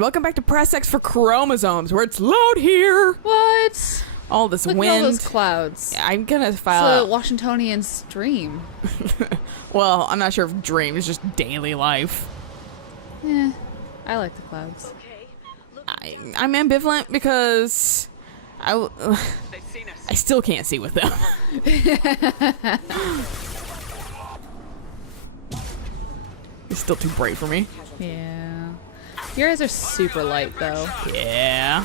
welcome back to Press X for Chromosomes, where it's loud here. What? All this Look wind. at all those clouds. Yeah, I'm gonna It's file. a Washingtonian's dream. Well, I'm not sure if dream is just daily life. Eh, I like the clouds. I'm ambivalent because I still can't see with them. It's still too bright for me. Yeah. Your eyes are super light, though. Yeah.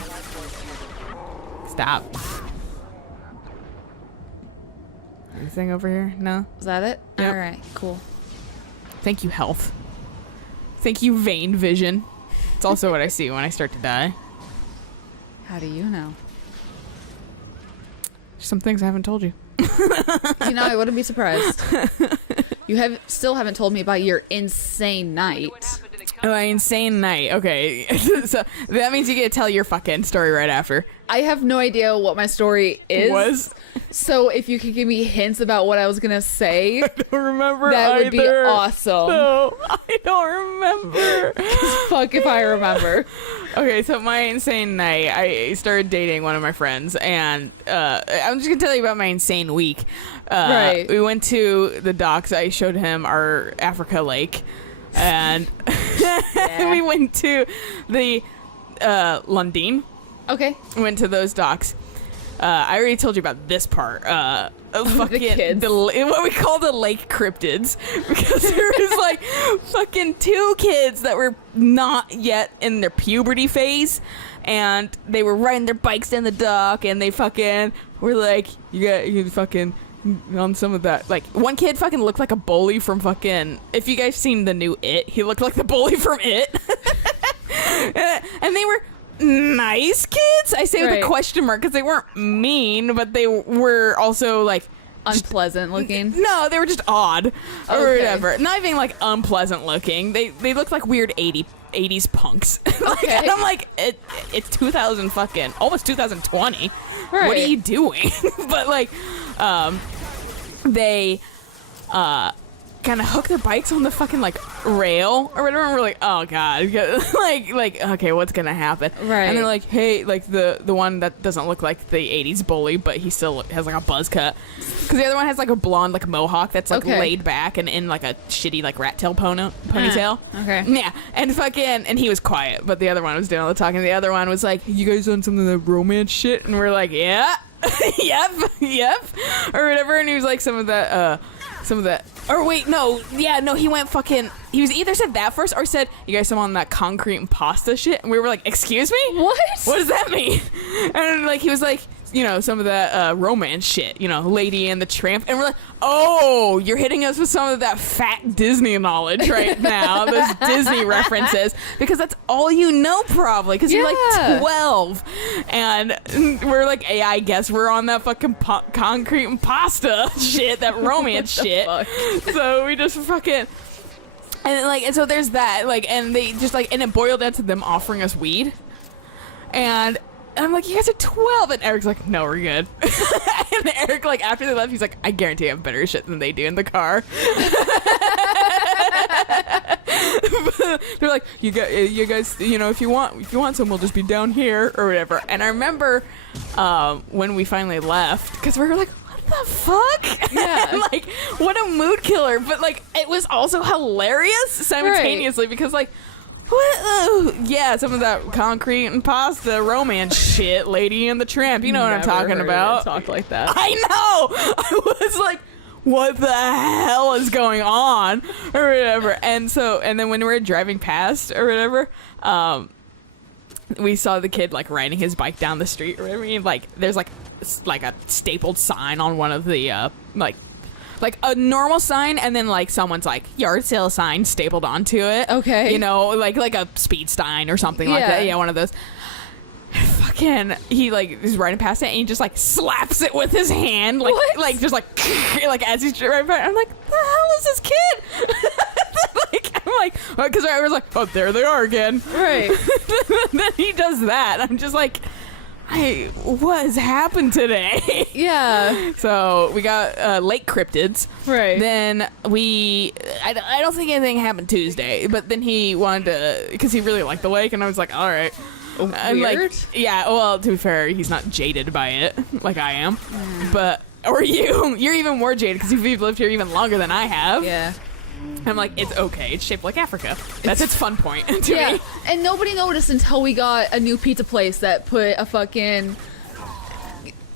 Stop. Anything over here? No? Is that it? Yep. Alright, cool. Thank you, health. Thank you, vein vision. It's also what I see when I start to die. How do you know? Some things I haven't told you. You know, I wouldn't be surprised. You still haven't told me about your insane night. Oh, my insane night. Okay. So that means you get to tell your fucking story right after. I have no idea what my story is. So if you could give me hints about what I was gonna say, I don't remember that would be awesome. No, I don't remember. Fuck if I remember. Okay, so my insane night, I started dating one of my friends, and I'm just gonna tell you about my insane week. Right. We went to the docks. I showed him our Africa lake, and we went to the Lundin. Okay. Went to those docks. I already told you about this part. Fucking the kids. What we call the lake cryptids, because there was like fucking 2 kids that were not yet in their puberty phase, and they were riding their bikes in the dock, and they fucking were like, you fucking on some of that. Like, one kid fucking looked like a bully from fucking. If you guys seen the new It, he looked like the bully from It, and they were nice kids. I say with a question mark because they weren't mean, but they were also like Unpleasant looking. No, they were just odd or whatever. Not even like unpleasant looking. They looked like weird 80s punks. Like, and I'm like, it's 2000 fucking almost 2020. Right. What are you doing? But like, they kind of hook their bikes on the fucking like rail or whatever, and we're like, oh god, like okay, what's gonna happen? Right. And they're like, hey, like the one that doesn't look like the 80s bully, but he still has like a buzz cut, because the other one has like a blonde like mohawk that's like laid back and in like a shitty like rat tail ponytail. Okay. Yeah, and fucking, and he was quiet, but the other one was doing all the talking. The other one was like, you guys done something like romance shit? And we're like, yeah. yep, or whatever. And he was like, some of that, or wait, no, he went fucking, he was either said that first or said, you guys some on that concrete and pasta shit, and we were like, excuse me? What does that mean? And like, he was like, you know, some of that romance shit, you know, Lady and the Tramp, and we're like, oh, you're hitting us with some of that fat Disney knowledge right now, those Disney references, because that's all you know probably, because you're like 12, and we're like, hey, I guess we're on that fucking concrete and pasta shit, that romance shit. So we just fucking, and like, and so there's that, like, and they just like, and it boiled down to them offering us weed, and I'm like, you guys are 12, and Eric's like, no, we're good. And Eric, like, after they left, he's like, I guarantee I have better shit than they do in the car. They're like, you guys, you know, if you want some, we'll just be down here or whatever. And I remember when we finally left, because we were like, what the fuck? Yeah. And, like, what a mood killer. But like, it was also hilarious simultaneously, because like, what? Yeah, some of that concrete and pasta romance shit, Lady and the Tramp. You know what I'm talking about. Talk like that. I know. I was like, what the hell is going on, or whatever. And so, and then when we were driving past or whatever, we saw the kid like riding his bike down the street or whatever. I mean, like, there's like a stapled sign on one of the like a normal sign, and then like someone's like yard sale sign stapled onto it. Okay. You know, like a speed sign or something like that. Yeah, one of those. Fucking, he like is riding past it, and he just like slaps it with his hand, like just like as he's driving by. I'm like, the hell is this kid? I'm like, because I was like, oh, there they are again. Right. Then he does that. I'm just like, what has happened today? Yeah. So we got lake cryptids. Right. Then I don't think anything happened Tuesday, but then he wanted to, because he really liked the lake, and I was like, all right. And Weird. yeah, well, to be fair, he's not jaded by it like I am. But, or you're even more jaded because you've lived here even longer than I have. Yeah. I'm like, it's okay. It's shaped like Africa. That's its fun point to Yeah. me. And nobody noticed until we got a new pizza place that put a fucking...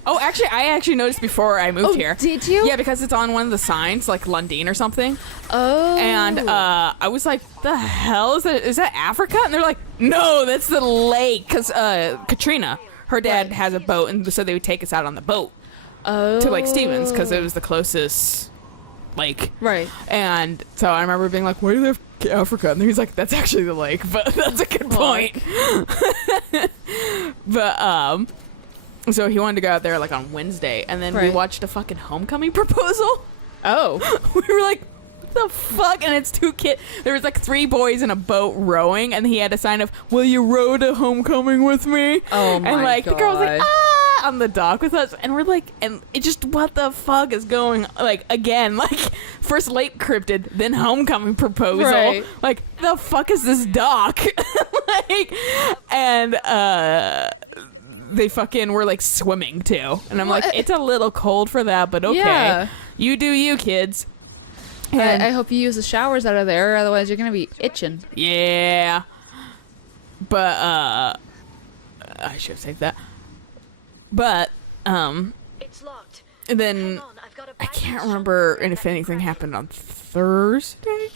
Oh, actually, I noticed before I moved here. Did you? Yeah, because it's on one of the signs, like Lundin or something. Oh. And I was like, the hell is that? Is that Africa? And they're like, no, that's the lake. Because Katrina, her dad has a boat, and so they would take us out on the boat to Lake Stevens because it was the closest lake. Right. And so I remember being like, why do they have Africa? And he's like, that's actually the lake. But that's a good point. But, so he wanted to go out there like on Wednesday, and then we watched a fucking homecoming proposal. Oh. We were like, what the fuck? And it's two kids. There was like 3 boys in a boat rowing, and he had a sign of, will you row to homecoming with me? Oh my And like God. the girl was like, on the dock with us, and we're like, and it just, what the fuck is going, like, again, like, first lake cryptid, then homecoming proposal. Right. Like, the fuck is this dock? Like, and they fucking were like swimming too, and I'm like, it's a little cold for that, but okay. Yeah. You do you, kids. And I hope you use the showers out of there, otherwise you're gonna be itching. yeah, but I should have saved that. But It's locked. then Hang on, I've got a I bad can't news. remember if anything happened on Thursday,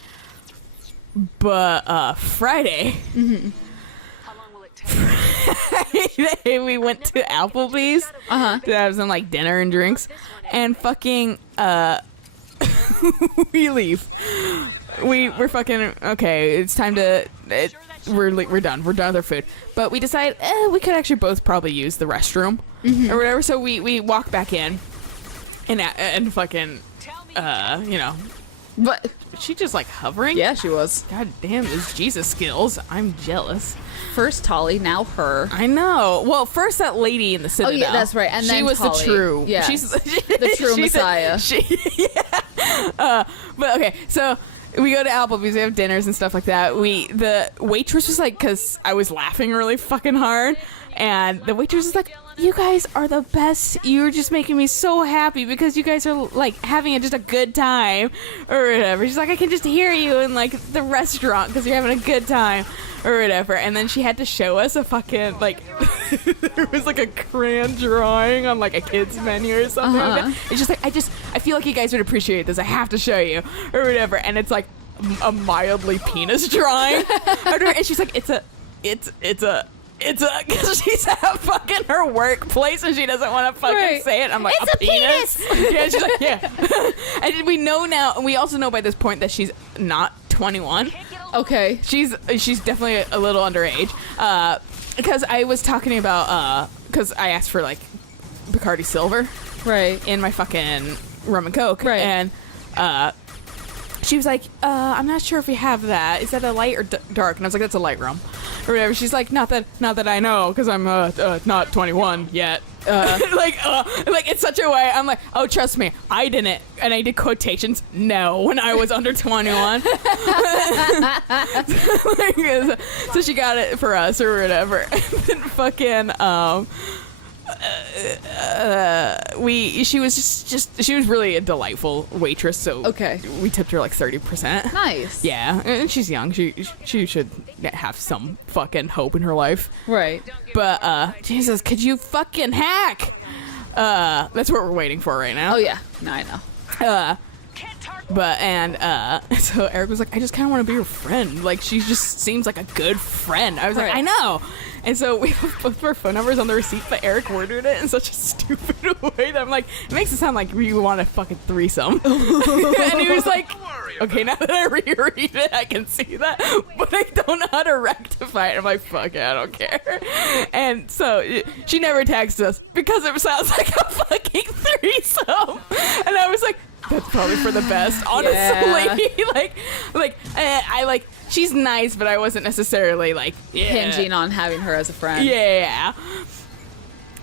but Friday. How long will it take? We went to Applebee's to have some like dinner and drinks, and fucking we leave. We're fucking okay. It's time to. We're done. We're done with our food. But we decide we could actually both probably use the restroom or whatever. So we walk back in, and fucking you know. But Was she just like hovering? yeah, she was. God damn, those Jesus skills. I'm jealous. First Tolly, now her. I know. Well, first that lady in the Citadel. Oh yeah, that's right. And she then was Tolly. the true. Yeah. She's The true Messiah. Yeah. But okay, so we go to Applebee's. We have dinners and stuff like that. The waitress was like, because I was laughing really fucking hard, and the waitress was like, "You guys are the best. You're just making me so happy because you guys are like having just a good time or whatever." She's like, "I can just hear you in like the restaurant because you're having a good time or whatever." And then she had to show us a fucking like there was like a crayon drawing on like a kid's menu or something like that. It's just like, I feel like you guys would appreciate this. I have to show you or whatever. And it's like a mildly penis drawing. And she's like, it's a because she's at fucking her workplace and she doesn't want to fucking say it. I'm like, It's a penis? Yeah, she's like, yeah. And we know now, and we also know by this point that she's not 21. Okay. She's definitely a little underage. Because I was talking about, because I asked for like Bacardi Silver Right. in my fucking rum and coke. Right. And she was like, I'm not sure if we have that. Is that a light or dark? And I was like, that's a light rum. Or whatever. She's like, not that I know, because I'm not 21 yet. Like it's such a way. I'm like, oh, trust me, I didn't, and I did quotations. No, when I was under 21. So she got it for us or whatever. And then fucking she was just she was really a delightful waitress. So Okay. we tipped her like 30%. Nice. Yeah, and she's young. She should have some fucking hope in her life. Right. But Jesus, could you fucking hack? That's what we're waiting for right now. Oh yeah. No, I know. But so Eric was like, I just kind of want to be your friend. Like, she just seems like a good friend. I was like, Right. I know. And so we have both of our phone numbers on the receipt, but Eric ordered it in such a stupid way that I'm like, it makes it sound like we want a fucking threesome. And he was like, okay, now that I reread it, I can see that, but I don't know how to rectify it. I'm like, fuck it, I don't care. And so she never texted us because it sounds like a fucking threesome. And I was like, that's probably for the best, honestly. Yeah. I like, she's nice, but I wasn't necessarily like Hinging on having her as a friend. yeah.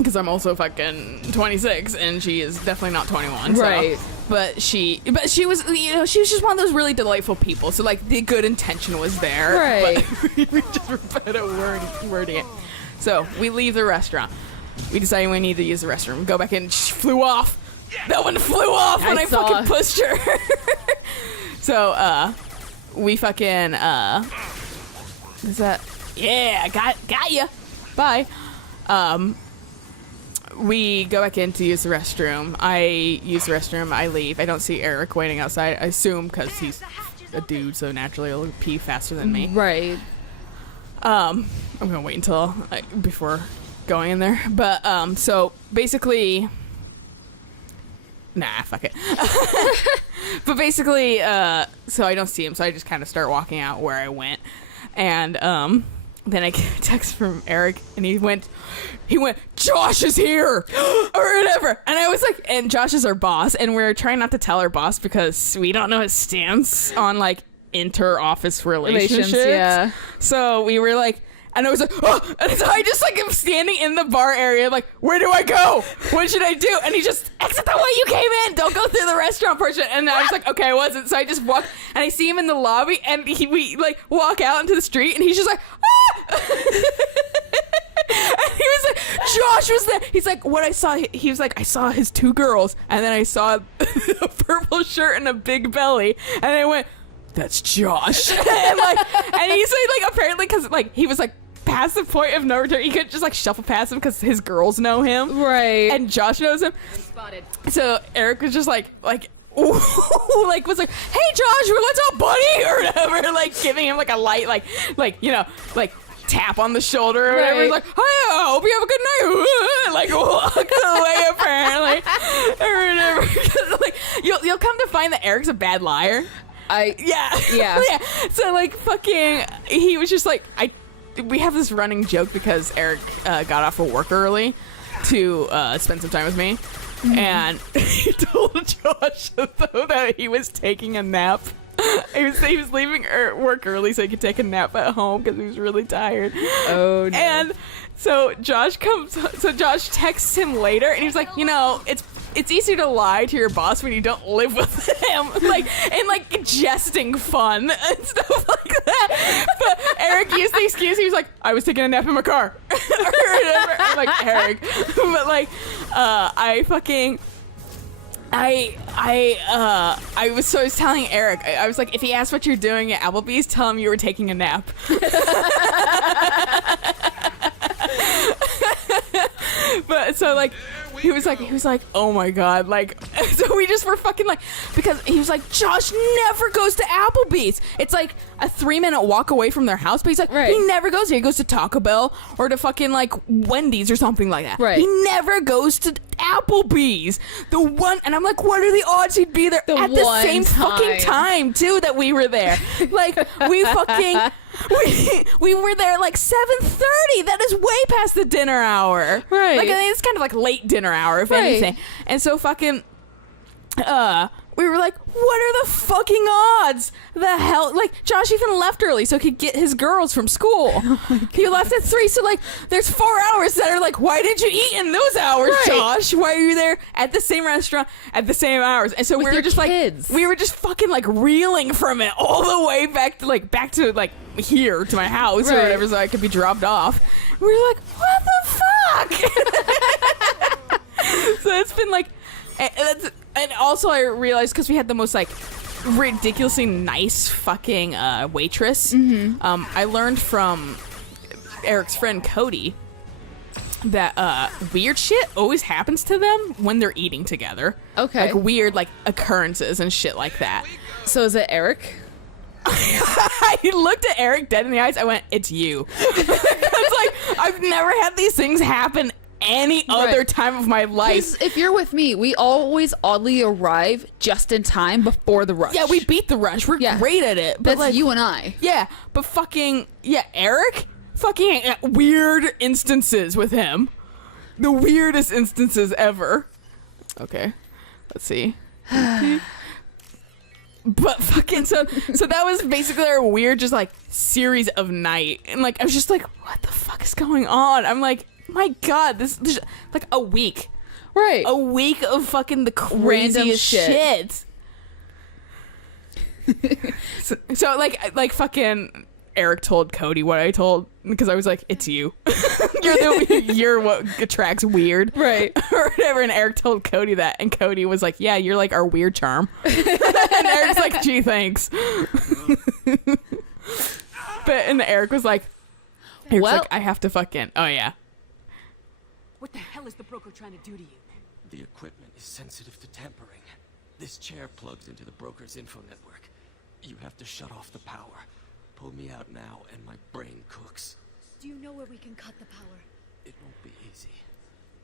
because I'm also fucking 26 and she is definitely not 21. Right. So. But she was, you know, she was just one of those really delightful people. So like the good intention was there. Right. But we just were bad at wording it. So we leave the restaurant. We decided we need to use the restroom. Go back in. She flew off. That one flew off when I saw. fucking pushed her. So we fucking is that? Yeah, got ya. Bye. We go back in to use the restroom. I use the restroom. I leave. I don't see Eric waiting outside. I assume because he's a dude, so naturally he'll pee faster than me. Right. I'm gonna wait until before going in there. But so basically, nah, fuck it. But basically, so I don't see him. So I just kind of start walking out where I went, and then I get a text from Eric, and he went, Josh is here, or whatever. And I was like, and Josh is our boss, and we're trying not to tell our boss because we don't know his stance on like inter-office relationships. Yeah. So we were like, and I was like, oh, and so I just like am standing in the bar area, like, where do I go? What should I do? And he just, exit the way you came in. Don't go through the restaurant portion. And I was like, okay, I wasn't. So I just walk, and I see him in the lobby, and we like walk out into the street, and he's just like, ah! And he was like, Josh was there. He's like, what I saw, he was like, I saw his two girls, and then I saw a purple shirt and a big belly, and I went, that's Josh. and he's like apparently because like he was like past the point of no return, he could just like shuffle past him because his girls know him, Right. and Josh knows him. Spotted. So Eric was just like ooh, like was like, hey Josh, what's up buddy, or whatever, like giving him like a light like you know like tap on the shoulder or whatever. Right. He's like, hey, I hope you have a good night. Like walk away apparently or whatever. 'Cause, like you'll come to find that Eric's a bad liar. Yeah. Yeah. So like fucking he was just like we have this running joke because Eric got off of work early to spend some time with me. Mm-hmm. And he told Josh though that he was taking a nap. He was leaving work early so he could take a nap at home because he was really tired. Oh no. And so Josh texts him later and he's like, you know, it's easier to lie to your boss when you don't live with him, like and like jesting fun and stuff like that. But Eric used the excuse. He was like, I was taking a nap in my car or whatever. I'm like, Eric, but like I was telling Eric, I was like, if he asked what you're doing at Applebee's, tell him you were taking a nap. But so like he was like, oh my god, like so we just were fucking like, because he was like, Josh never goes to Applebee's. It's like a 3-minute walk away from their house, but he's like, right. He never goes there. He goes to Taco Bell or to fucking like Wendy's or something like that. Right. He never goes to Applebee's. The one, and I'm like, what are the odds he'd be there at the same fucking time too that we were there? Like we fucking we were there like 7:30. That is way past the dinner hour. Right. Like I think it's kind of like late dinner hour, if anything. And so fucking we were like, what are the fucking odds? The hell? Like, Josh even left early so he could get his girls from school. Oh he left at 3, so like, there's 4 hours that are like, why did you eat in those hours, right. Josh? Why are you there at the same restaurant at the same hours? And so we were just kids. like, we were just fucking like reeling from it all the way back to here to my house or whatever, so I could be dropped off. We were like, what the fuck? So it's been like, and also I realized because we had the most like ridiculously nice fucking waitress. Mm-hmm. I learned from Eric's friend Cody that weird shit always happens to them when they're eating together. Okay. Like weird like occurrences and shit like that. So is it Eric? I looked at Eric dead in the eyes. I went, it's you. It's like, I've never had these things happen any other time of my life. If you're with me, we always oddly arrive just in time before the rush. Yeah, we beat the rush. We're great at it. But that's like, you and I. Yeah, but fucking, Eric? Fucking weird instances with him. The weirdest instances ever. Okay, let's see. But fucking, so that was basically our weird just like series of night. And like, I was just like, what the fuck is going on? I'm like, my God, this like a week. Right. A week of fucking the Random craziest shit. so like fucking Eric told Cody what I told, because I was like, it's you. you're what attracts weird. Right. Or whatever. And Eric told Cody that, and Cody was like, yeah, you're like our weird charm. And Eric's like, gee, thanks. And Eric was like, I have to fucking, oh yeah. What the hell is the broker trying to do to you? The equipment is sensitive to tampering. This chair plugs into the broker's info network. You have to shut off the power. Pull me out now and my brain cooks. Do you know where we can cut the power? It won't be easy.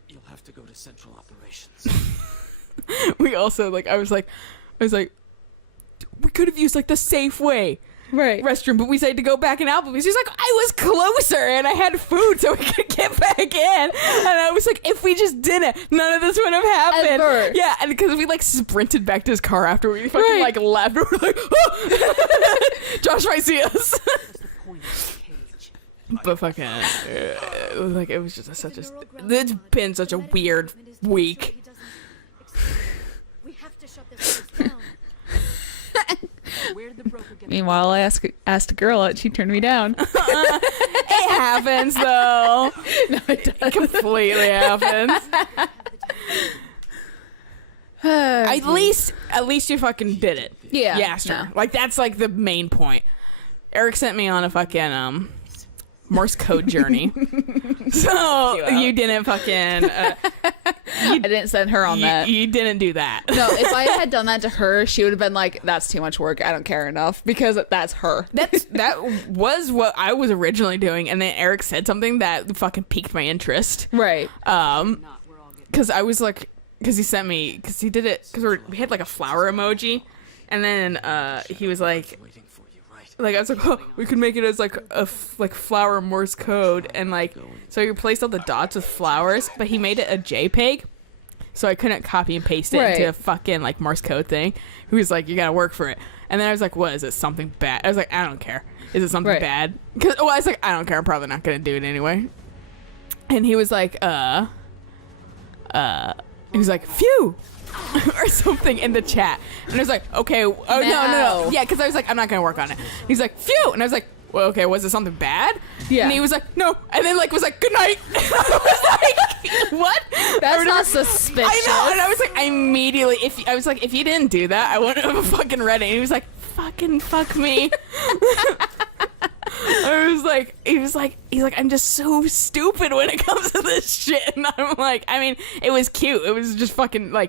You'll have to go to central operations. We also I was like, we could have used like the safe way. Right. Restroom, but we decided to go back in Applebee's. He's like, I was closer and I had food so we could get back in. And I was like, if we just didn't, none of this would have happened. Ever. Yeah, and because we sprinted back to his car after we fucking left. And we're like, oh! Josh might see us. What's the point of the cage? But fucking, it was just it's been such a weird week. We have to shut this place down. Where did the broker get Meanwhile, I asked a girl out. She turned me down. It happens though. No, it doesn't. It completely happens. At least you fucking did it. Yeah. You asked her. Like, that's like the main point. Eric sent me on a fucking Morse code journey. So you didn't fucking I didn't send her on that. You didn't do that. No, if I had done that to her, she would have been like, that's too much work. I don't care enough, because that's her. That was what I was originally doing, and then Eric said something that fucking piqued my interest. Right. Because I was like, because he sent me, because he did it, because we had like a flower emoji, and then he was like, Waiting for you, right? I was like, oh, we could make it as like a flower Morse code, and so he replaced all the dots with flowers, but he made it a JPEG, so I couldn't copy and paste it into a fucking Morse code thing. He was like, you gotta work for it, and then I was like, what is it? Something bad? I was like, I don't care. Is it something bad? I was like, I don't care. I'm probably not gonna do it anyway. And he was like, he was like, phew. Or something in the chat, and I was like, okay, oh no, yeah, because I was like, I'm not gonna work on it. He's like, phew, and I was like, well, okay, was it something bad? Yeah. And he was like, no, and then was like, good night. I was like, what? That's not suspicious. I know, and I was like, if you didn't do that, I wouldn't have fucking read it. And he was like, fucking fuck me. He was like, I'm just so stupid when it comes to this shit. And I'm like, I mean, it was cute. It was just fucking I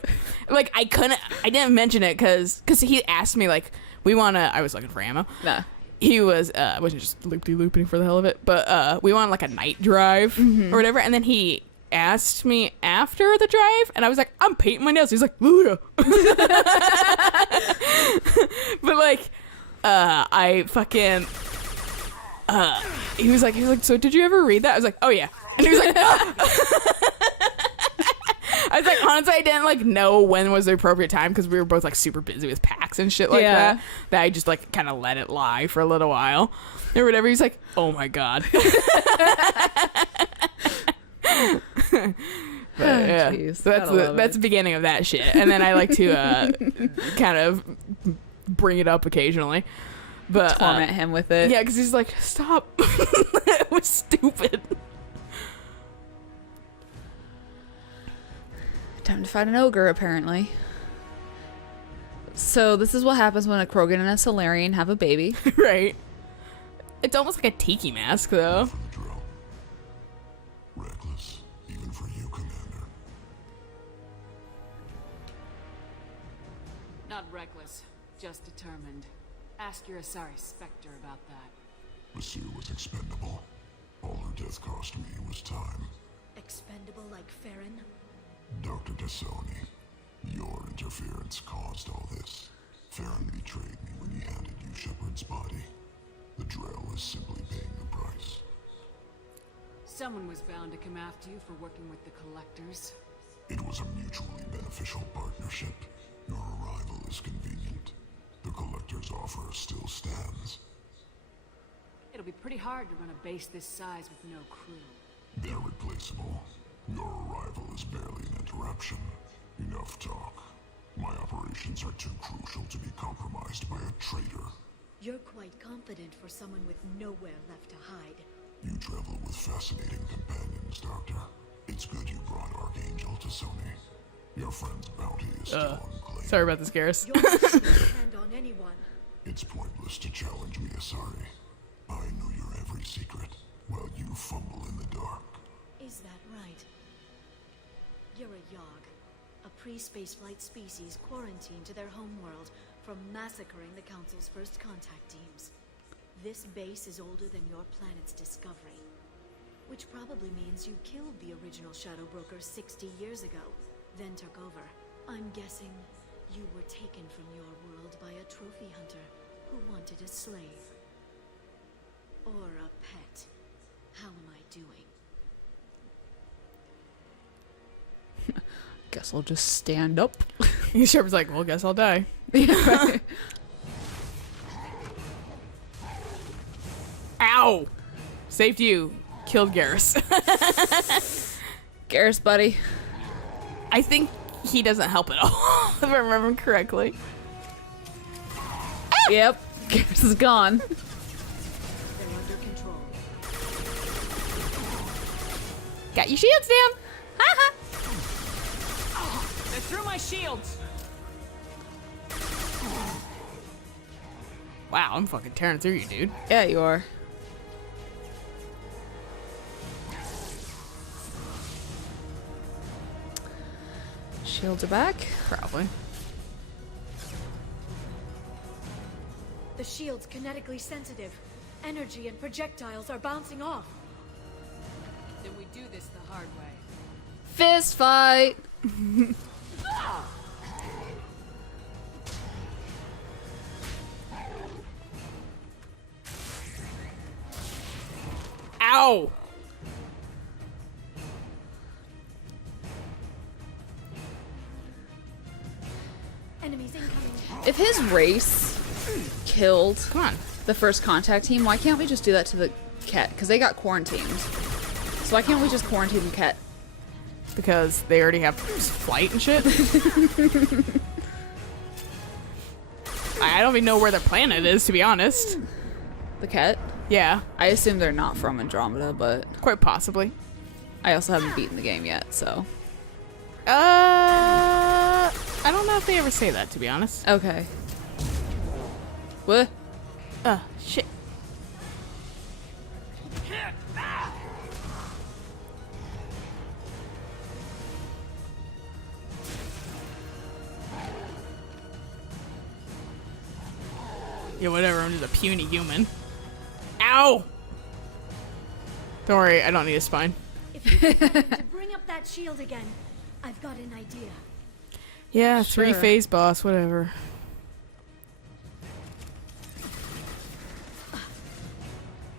didn't mention it because he asked me I was looking for ammo. Nah. He was, I wasn't just looping for the hell of it, but we went on a night drive or whatever. And then he asked me after the drive, and I was like, I'm painting my nails. He's like, Lilia. But I fucking, he was like, so did you ever read that? I was like, oh yeah. And he was like, I was like, honestly, I didn't know when was the appropriate time, because we were both super busy with packs and shit that I just kind of let it lie for a little while or whatever. He's like, oh my god. But, yeah, geez, so that's the beginning of that shit. And then I like to kind of bring it up occasionally, but torment him with it. Yeah, because he's like, stop. It was stupid. Time to fight an ogre, apparently. So this is what happens when a Krogan and a Solarian have a baby. Right. It's almost like a tiki mask, though. For the drill. Reckless, even for you, Commander. Not reckless, just determined. Ask your Asari Spectre about that. Basir was expendable. All her death cost me was time. Expendable like Farron? Dr. Tassoni, your interference caused all this. Farron betrayed me when he handed you Shepard's body. The Drell is simply paying the price. Someone was bound to come after you for working with the Collectors. It was a mutually beneficial partnership. Your arrival is convenient. The Collector's offer still stands. It'll be pretty hard to run a base this size with no crew. They're replaceable. Your arrival is barely an interruption. Enough talk. My operations are too crucial to be compromised by a traitor. You're quite confident for someone with nowhere left to hide. You travel with fascinating companions, Doctor. It's good you brought Archangel to Sony. Your friend's bounty is still unclaimed. Sorry about this, Garrus. You're not going to depend on anyone. It's pointless to challenge me, Asari. I know your every secret, while you fumble in the dark. Is that right? You're a Yogg, a pre-spaceflight species quarantined to their homeworld from massacring the Council's first contact teams. This base is older than your planet's discovery, which probably means you killed the original Shadow Broker 60 years ago, then took over. I'm guessing you were taken from your world by a trophy hunter who wanted a slave. Or a pet. How am I doing? Guess I'll just stand up. Shepard's like, well, guess I'll die. Ow! Saved you. Killed Garrus. Garrus, buddy. I think he doesn't help at all, if I remember correctly. Yep. Garrus is gone. They're under control. Got your shields down. Haha. They threw my shields. Wow, I'm fucking tearing through you, dude. Yeah, you are. Shields are back. Probably. The shield's kinetically sensitive. Energy and projectiles are bouncing off. Then we do this the hard way. Fist fight. Ow! Enemies incoming. If his race killed Come on. the first contact team, why can't we just do that to the Ket? Because they got quarantined. So why can't we just quarantine the Ket? Because they already have flight and shit. I don't even know where their planet is, to be honest. The Ket? Yeah, I assume they're not from Andromeda, but quite possibly. I also haven't beaten the game yet, so. I don't know if they ever say that, to be honest. Okay. What? Shit. Yeah, whatever, I'm just a puny human. Ow! Don't worry, I don't need a spine. If you decide to bring up that shield again, I've got an idea. Yeah, Sure. 3-phase boss, whatever.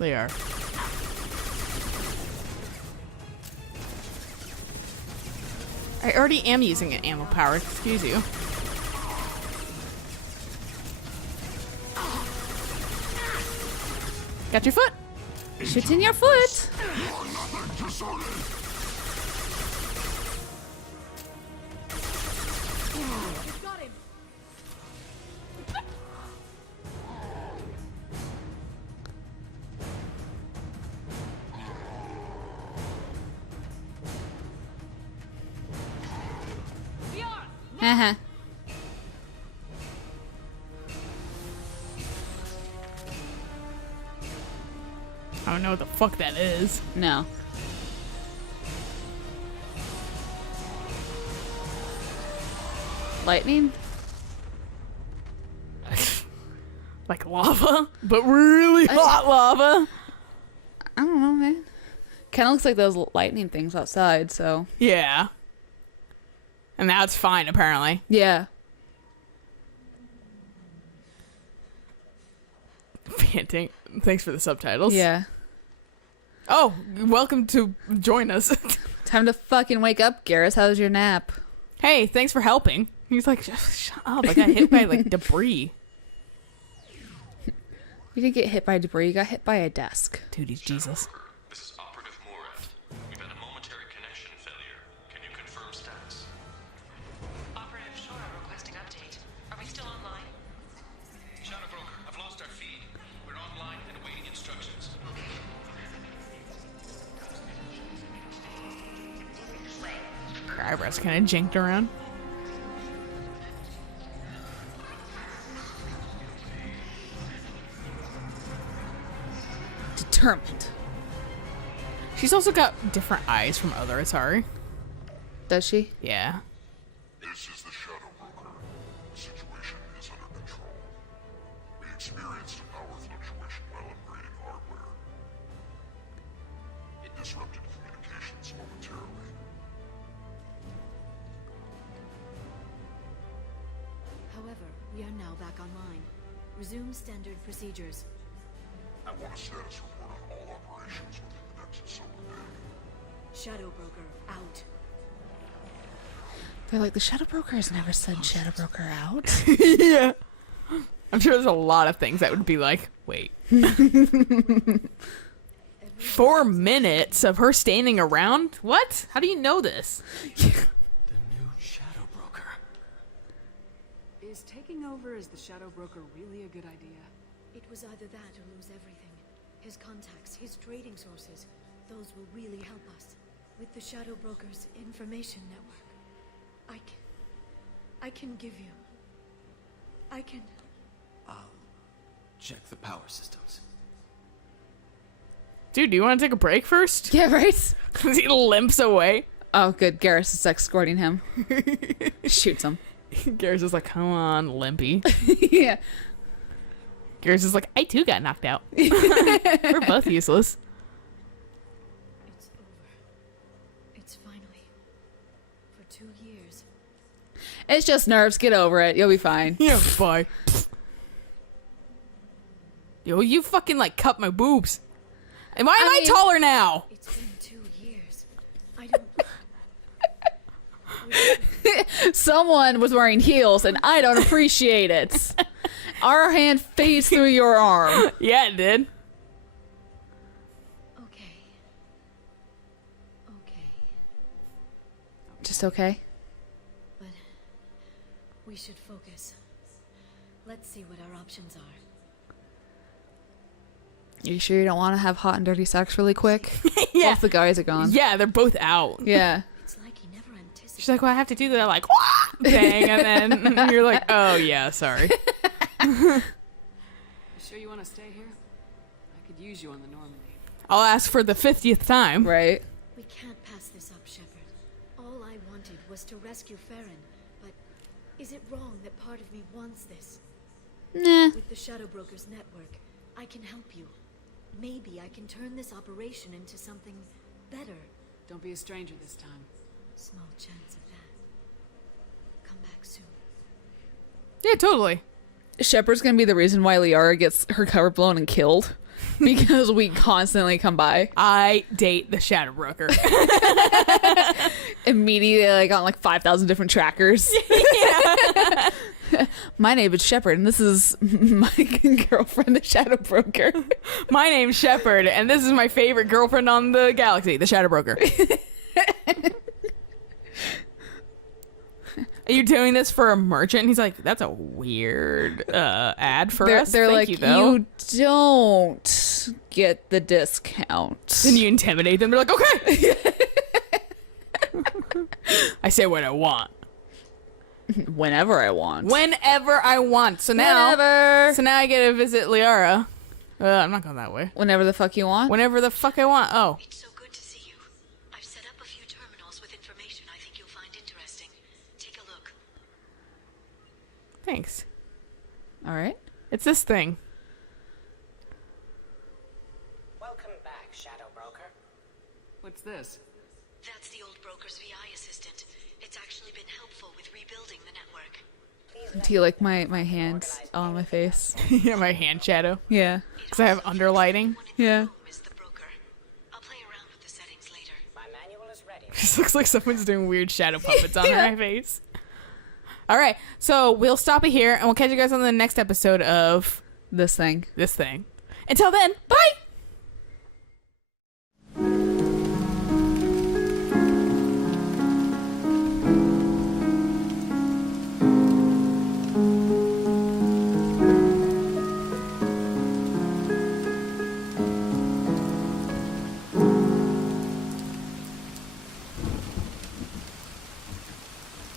They are. I already am using an ammo power, excuse you. Got your foot? Shoot in your foot. You've got him. Uh-huh. I don't know what the fuck that is. No. Lightning? Like lava, but really hot lava. I don't know, man. Kind of looks like those lightning things outside, so. Yeah. And that's fine, apparently. Yeah. Panting. Thanks for the subtitles. Yeah. Oh, welcome to join us. Time to fucking wake up, Garrus. How was your nap? Hey, thanks for helping. He's like, shut up. I got hit by like debris. You didn't get hit by debris. You got hit by a desk. Dude, he's Jesus. This is Operative Morad. We eyebrows kind of jinked around. Determined. She's also got different eyes from other Atari. Does she? Yeah. This is the Shadow Broker. The situation is under control. We experienced a power fluctuation while upgrading hardware. It disrupted communications momentarily. However, we are now back online. Resume standard procedures. I want a status report on all operations within the next solar day. Shadow Broker out. They're like, the Shadow Broker has never said Shadow Broker out. Yeah. I'm sure there's a lot of things that would be like, wait. 4 minutes of her standing around? What? How do you know this? The new Shadow Broker. Is taking over as the Shadow Broker really a good idea? It was either that or lose everything. His contacts, his trading sources, those will really help us. With the Shadow Broker's information network, I can give you. I can. Check the power systems. Dude, do you want to take a break first? Yeah, right? Because he limps away. Oh, good. Garrus is escorting him. Shoots him. Garrus is like, come on, limpy. Yeah. Garrus is like, I too got knocked out. We're both useless. It's over. It's finally. For 2 years. It's just nerves. Get over it. You'll be fine. Yeah, bye. Yo, you fucking like cut my boobs. And why am I mean- taller now? It's been 2 years. I don't. Someone was wearing heels, and I don't appreciate it. Our hand fades through your arm. Yeah, it did. Okay. Okay. Just okay? But we should focus. Let's see what our options are. You sure you don't want to have hot and dirty sex really quick? Yeah. Both the guys are gone. Yeah, they're both out. Yeah. It's like he never anticipated. She's like, well, I have to do that, like, wah! Thing, and then you're like, oh, yeah, sorry. You sure you want to stay here? I could use you on the Normandy. I'll ask for the 50th time. Right. We can't pass this up, Shepard. All I wanted was to rescue Farron, but is it wrong that part of me wants this? Nah. With the Shadow Broker's network, I can help you. Maybe I can turn this operation into something better. Don't be a stranger this time. Small chance of that. Come back soon. Yeah, totally. Shepard's gonna be the reason why Liara gets her cover blown and killed. Because we constantly come by. I date the Shadow Broker. Immediately, like, on like 5,000 different trackers. My name is Shepard, and this is my girlfriend, the Shadow Broker. My name's Shepard, and this is my favorite girlfriend on the galaxy, the Shadow Broker. Are you doing this for a merchant? And he's like, that's a weird ad for us. They're Thank like, you, though. you don't get the discount. Then you intimidate them. They're like, okay. I say what I want. Whenever I want. Whenever I want. So now, Whenever. so now I get to visit Liara. I'm not going that way. Whenever the fuck you want. Whenever the fuck I want. Oh. It's so good to see you. I've set up a few terminals with information I think you'll find interesting. Take a look. Thanks. All right. It's this thing. Welcome back, Shadow Broker. What's this? That's the old broker's VI assistant. It's actually been helpful with rebuilding the network. Please Do you like my hands on my face? Yeah, my hand shadow. Yeah. Because I have underlighting. Yeah. Is the broker. I'll play around with the settings later. my manual is ready. Just looks like someone's doing weird shadow puppets on my face. All right, so we'll stop it here, and we'll catch you guys on the next episode of This thing. this thing. Until then, bye!